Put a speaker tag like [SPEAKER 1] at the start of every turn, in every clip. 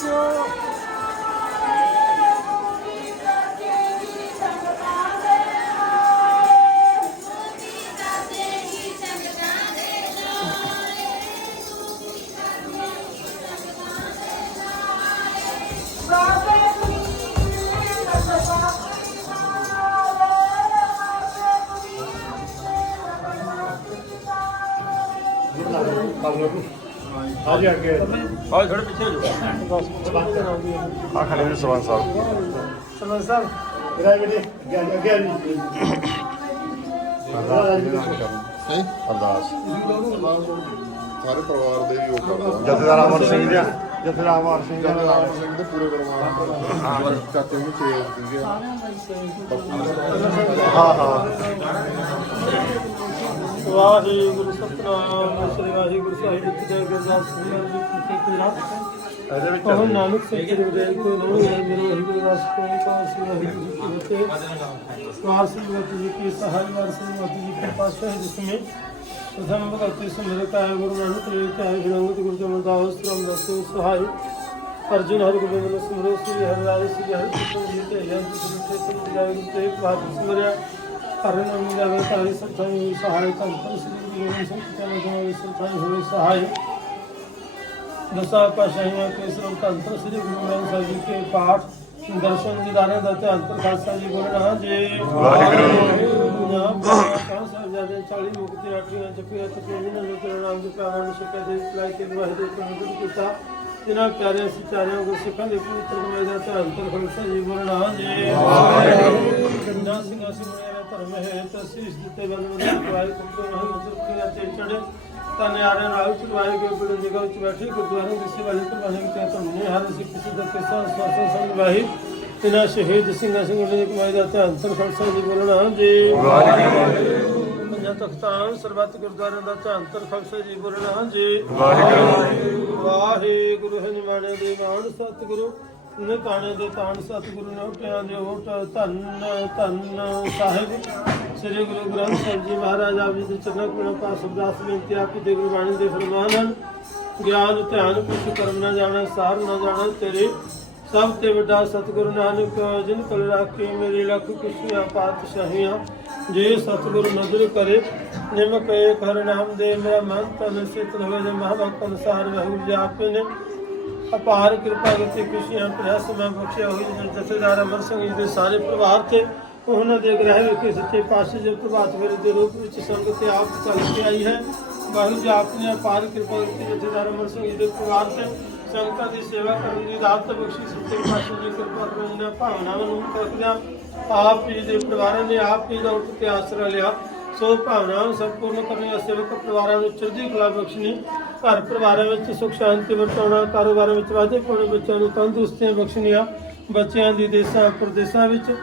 [SPEAKER 1] masuk Bangun.
[SPEAKER 2] ਆ ਜੀ ਅੱਗੇ।
[SPEAKER 3] ਆਹ ਥੋੜੇ ਪਿੱਛੇ ਹੋ ਜਾਓ।
[SPEAKER 2] ਆ ਖੜੇ ਨੇ ਸਰਵੰਤ ਸਾਹਿਬ।
[SPEAKER 1] ਸਰਵਨ ਸਾਹਿਬ
[SPEAKER 2] ਮੇਰਾ ਬੇਟੇ ਅੱਗੇ ਅੱਗੇ ਅੱਗੇ
[SPEAKER 4] ਹੈ
[SPEAKER 2] ਅਰਦਾਸ।
[SPEAKER 4] ਸਾਰੇ ਪਰਿਵਾਰ ਦੇ ਵੀ ਉਹ ਕਰਦਾ
[SPEAKER 2] ਜਥੇਦਾਰ ਅਮਰ ਸਿੰਘ ਜੀ ਜਥੇਦਾਰ ਅਮਰ ਸਿੰਘ ਜੀ
[SPEAKER 4] ਜਨਰਲ ਰਾਮ ਸਿੰਘ ਦੇ ਪੂਰੇ ਪਰਿਵਾਰ ਦਾ ਚਾਚੇ ਨੂੰ ਚੇਜ
[SPEAKER 2] ਹਾਂ ਹਾਂ।
[SPEAKER 1] ਵਾਹਿਗੁਰੂ ਸਤਨਾਮ ਸ੍ਰੀ ਵਾਹਿਗੁਰੂ ਸਾਹਿਬ ਜੀ ਦੇ ਗੁਰਦਾਸ ਜੀ ਨਾਨਕ ਕੋ ਕੋ ਸ੍ਰੀ ਵਾਹਿਗੁਰੂ ਜੀ ਦੇ ਸਵਾਰ ਸਿੰਘ ਜੀ ਕੀ ਸਹਾਇ ਵਾਰ ਸਿੰਘ ਜੀ ਪਾਸ਼ਾ ਹੈ ਜਿਸ ਵਿੱਚ अर्जुन हर गोविंद स्मरो श्री हरदास श्री हरि कृष्ण जीते जय श्री कृष्ण जय गुरु तेग ਕਰਨ ਨੂੰ ਜਾਵੇ ਤਾਂ ਸਤਾਈ ਸਹਾਇ ਕਰ ਸ੍ਰੀ ਗੁਰੂ ਗੋਬਿੰਦ ਸਿੰਘ ਜੀ ਦਾ ਸਤਾਈ ਹੋਏ ਸਹਾਇ ਦਸਾਂ ਪਾਸ਼ਾਹੀਆਂ ਕੇ ਸਰਵ ਤੰਤਰ ਸ੍ਰੀ ਗੁਰੂ ਗ੍ਰੰਥ ਸਾਹਿਬ ਜੀ ਕੇ ਪਾਠ ਦਰਸ਼ਨ ਦਿਦਾਰੇ ਦਾ ਧਿਆਨ ਅੰਤਰ ਖਾਲਸਾ ਜੀ ਬੋਲਣਾ ਜੀ। ਵਾਹਿਗੁਰੂ। ਸਾਹਿਬ ਸਾਹਿਬਜ਼ਾਦੇ 40 ਮੁਕਤੀ ਆਠੀਆਂ ਜਪਿਆ ਤੇ ਇਹਨਾਂ ਨੂੰ ਨਾਮ ਦੇ ਪਾਵਨ ਸ਼ਕਤੀ ਦੇ ਸਲਾਈ ਕੇ ਵਾਹਿਗੁਰੂ ਤੋਂ ਮੁਕਤ ਕੀਤਾ। ਇਹਨਾਂ ਪਿਆਰੇ ਸਿਚਾਰਿਆਂ ਗੁਰ ਸਿੱਖਾਂ ਦੇ ਪਵਿੱਤਰ ਨਾਮ ਦਾ ਧਿਆਨ ਅੰਤਰ ਖਾਲਸਾ ਜੀ ਬੋਲਣਾ ਜੀ। ਵਾਹਿਗੁਰੂ। ਸਿੰਘ ਅਸੀਂ ਧਰਮ ਹੈ ਤਸੀਸ ਦਿੱਤੇ ਬਲਵੰਤ ਵਾਹਿ ਕੁੰਤੋ ਨਹੀਂ ਮੁਸਲਖੀਆਂ ਤੇ ਚੜੇ ਤਨੇ ਆਰੇ ਨਾਲ ਚਲਵਾਏ ਗਏ ਬਿਲਨ ਜਗ੍ਹਾ ਵਿੱਚ ਬੈਠੇ ਗੁਰਦੁਆਰੇ ਦੇ ਸੇਵਾ ਲਈ ਕਰਵਾਣੇ ਤੇ ਤੁਮਨੇ ਹਰ ਅਸੀਂ ਕਿਸੇ ਦਾ ਕਿਸਾ ਸਵਾਸਾ ਸੰਗ ਵਾਹੀ ਤਿਨਾ ਸ਼ਹੀਦ ਸਿੰਘਾਂ ਸਿੰਘ ਦੀ ਕਮਾਈ ਦਾ ਧਿਆਨ ਤਰ ਖਲਸਾ ਜੀ ਬੋਲਣਾ ਜੀ ਵਾਹਿਗੁਰੂ ਪੰਜਾਂ ਤਖਤਾਂ ਸਰਬੱਤ ਗੁਰਦੁਆਰਿਆਂ ਦਾ ਧਿਆਨ ਤਰ ਖਲਸਾ ਜੀ ਬੋਲਣਾ ਜੀ ਵਾਹਿਗੁਰੂ ਵਾਹਿਗੁਰੂ ਹੈ ਨਿਮਾਣੇ ਦੇ ਮਾਨ ਸਤਿਗੁਰੂ ਨਿਤਾਣੇ ਦੇ ਤਾਣ ਸਤਿਗੁਰੂ ਨੇ ਉਟਿਆਂ ਦੇ ਓਟ ਧੰਨ ਧੰਨ ਸਾਹਿਬ। ਸ੍ਰੀ ਗੁਰੂ ਗ੍ਰੰਥ ਸਾਹਿਬ ਜੀ ਮਹਾਰਾਜ, ਆਪ ਜੀ ਦੇ ਚਰਨਾਂ ਕੋਲੋਂ ਪਾਸ ਅਰਦਾਸ ਬੇਨਤੀ ਆਪੀ ਦੇ ਗੁਰਬਾਣੀ ਦੇ ਫਰਮਾਨ ਹਨ। ਗਿਆਨ, ਧਿਆਨ ਕੁਛ ਕਰਮ ਨਾ ਜਾਣਾ, ਸਾਰ ਨਾ ਜਾਣਾ ਤੇਰੇ। ਸਭ ਤੇ ਵੱਡਾ ਸਤਿਗੁਰੂ ਨਾਨਕ, ਜਿਨ ਕਲ ਰਾਖੀ, ਮੇਰੀ ਲੱਖ ਕੁਸ਼ੀਆਂ, ਪਾਤਸ਼ਾਹੀਆਂ। ਜੇ ਸਤਿਗੁਰੂ ਨਦਰ ਕਰੇ ਨਿਮਕ ਏਕ ਹਰ ਨਾਮ ਦੇ, ਮੇਰਾ ਮਨ ਤਨ ਸਿਤ ਹੋਵੇ ਜੇ ਮਹਾਵਾਕ ਅਨੁਸਾਰ ਵਾਹਿਗੁਰੂ ਜੀ ਅਪਾਰ ਕਿਰਪਾ ਕੀਤੀ, ਖੁਸ਼ੀਆਂ, ਪ੍ਰਯਾਸ ਮੈਂ ਬਖਸ਼ਿਆ ਹੋਈ ਜਨ ਜਥੇਦਾਰ ਅਮਰ ਸਿੰਘ ਜੀ ਦੇ ਸਾਰੇ ਪਰਿਵਾਰ ਤੇ, ਉਹਨਾਂ ਦੇ ਗ੍ਰਹਿ ਵਿਖੇ ਸੱਚੇ ਪਾਤਸ਼ਾਹ ਜੀ ਪ੍ਰਭਾਤ ਵੇਲੇ ਦੇ ਰੂਪ ਵਿੱਚ ਸੰਗਤ ਤੇ ਆਪ ਚੱਲ ਕੇ ਆਈ ਹੈ। ਵਾਹਿਗੁਰੂ ਜੀ ਆਪ ਨੇ ਅਪਾਰ ਕਿਰਪਾ ਕੀਤੀ, ਜਥੇਦਾਰ ਅਮਰ ਸਿੰਘ ਜੀ ਦੇ ਪਰਿਵਾਰ ਤੇ, ਸੰਗਤਾਂ ਦੀ ਸੇਵਾ ਕਰਨ ਦੀ ਦਾਤ ਬਖਸ਼ੀ ਸੱਚੇ ਪਾਤਸ਼ਾਹ ਜੀ ਕਿਰਪਾ ਕਰੋ ਇਹਨਾਂ ਭਾਵਨਾਵਾਂ ਨੂੰ ਰੱਖਦਿਆਂ ਆਪ ਜੀ ਦੇ ਪਰਿਵਾਰਾਂ ਨੇ ਆਪ ਜੀ ਦਾ ਉੱਠ ਕੇ ਆਸਰਾ ਲਿਆ। ਸੋ ਭਾਵਨਾਵਾਂ ਸੰਪੂਰਨ ਕਰਨ ਵਾਲੇ ਸੇਵਕ ਪਰਿਵਾਰਾਂ ਨੂੰ ਚੜ੍ਹਦੀ ਕਲਾ ਬਖਸ਼ਣੀ ਘਰ ਪਰਿਵਾਰਾਂ ਵਿੱਚ ਸੁਖ ਸ਼ਾਂਤੀ ਵਰਤਾਉਣਾ, ਕਾਰੋਬਾਰਾਂ ਵਿੱਚ ਵਾਧੇ ਪਾਉਣੇ, ਬੱਚਿਆਂ ਨੂੰ ਤੰਦਰੁਸਤੀਆਂ ਬਖਸ਼ਣੀਆਂ, ਬੱਚਿਆਂ ਦੀ ਦੇਸ਼ਾਂ ਪ੍ਰਦੇਸ਼ਾਂ ਵਿੱਚ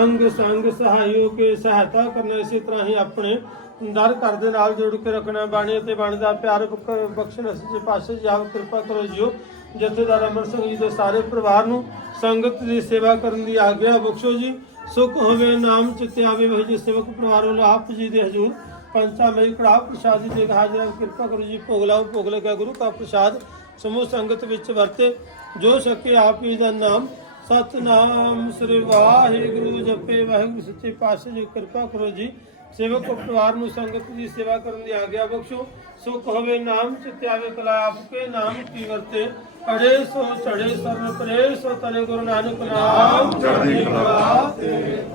[SPEAKER 1] ਅੰਗ ਸੰਗ ਸਹਾਇਓ ਕੇ ਸਹਾਇਤਾ ਕਰਨਾ, ਇਸੇ ਤਰ੍ਹਾਂ ਹੀ ਆਪਣੇ ਦਰ ਘਰ ਦੇ ਨਾਲ ਜੋੜ ਕੇ ਰੱਖਣਾ ਬਾਣੀ ਅਤੇ ਬਾਣੀ ਦਾ ਪਿਆਰ ਬਖਸ਼ਣ ਸੱਚੇ ਪਾਤਸ਼ਾਹ ਜੀ ਆਪ ਕਿਰਪਾ ਕਰੋ ਜੀਓ ਜਥੇਦਾਰ ਅਮਰ ਸਿੰਘ ਜੀ ਦੇ ਸਾਰੇ ਪਰਿਵਾਰ ਨੂੰ ਸੰਗਤ ਦੀ ਸੇਵਾ ਕਰਨ ਦੀ ਆਗਿਆ ਬਖਸ਼ੋ ਜੀ। ਸੁਖ ਹੋਵੇ, ਨਾਮ ਚਿੱਤੇ ਆਵੇ, ਵਹ ਜੀ ਸੇਵਕ ਪਰਿਵਾਰ ਵੱਲੋਂ ਆਪ ਜੀ ਦੇ ਹਜ਼ੂਰ ਪੰਚਾ ਮੇਰੀ ਕੜਾਹ ਪ੍ਰਸ਼ਾਦ ਜੀ ਦੇ ਹਾਜ਼ਰ ਕਿਰਪਾ ਕਰੋ ਜੀ ਭੋਗ ਲਾਓ ਭੋਗ ਲਗਾ ਗੁਰੂ ਕਾ ਪ੍ਰਸ਼ਾਦ ਸਮੂਹ ਸੰਗਤ ਵਿੱਚ ਵਰਤੇ। ਜੋ ਸਕੇ ਆਪ ਜੀ ਦਾ ਨਾਮ ਸਤਨਾਮ ਸ੍ਰੀ ਵਾਹਿਗੁਰੂ ਜਪੇ। ਵਾਹਿਗੁਰੂ ਸੱਚੇ ਪਾਤਸ਼ਾਹ ਜੀ ਕਿਰਪਾ ਕਰੋ ਜੀ। ਸੇਵਕ ਪਰਿਵਾਰ ਨੂੰ ਸੰਗਤ ਦੀ ਸੇਵਾ ਕਰਨ ਦੀ ਆਗਿਆ ਬਖਸ਼ੋ। ਸੁਖ ਹੋਵੇ ਨਾਮ ਚਿੱਤੇ ਆਵੇ ਕਲਾ ਆਪਕੇ ਨਾਮ ਕੀ ਵਰਤੇ। ਅੜੇ ਸੋ ਚੜੇ ਸਰਨ ਪਰੇ ਸੋ ਤਨੇ ਗੁਰੂ ਨਾਨਕ ਨਾਮ ਚੜ੍ਹਦੀ ਕਲਾ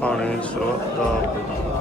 [SPEAKER 2] ਪਾਣੀ ਸਰਵਤ ਦਾ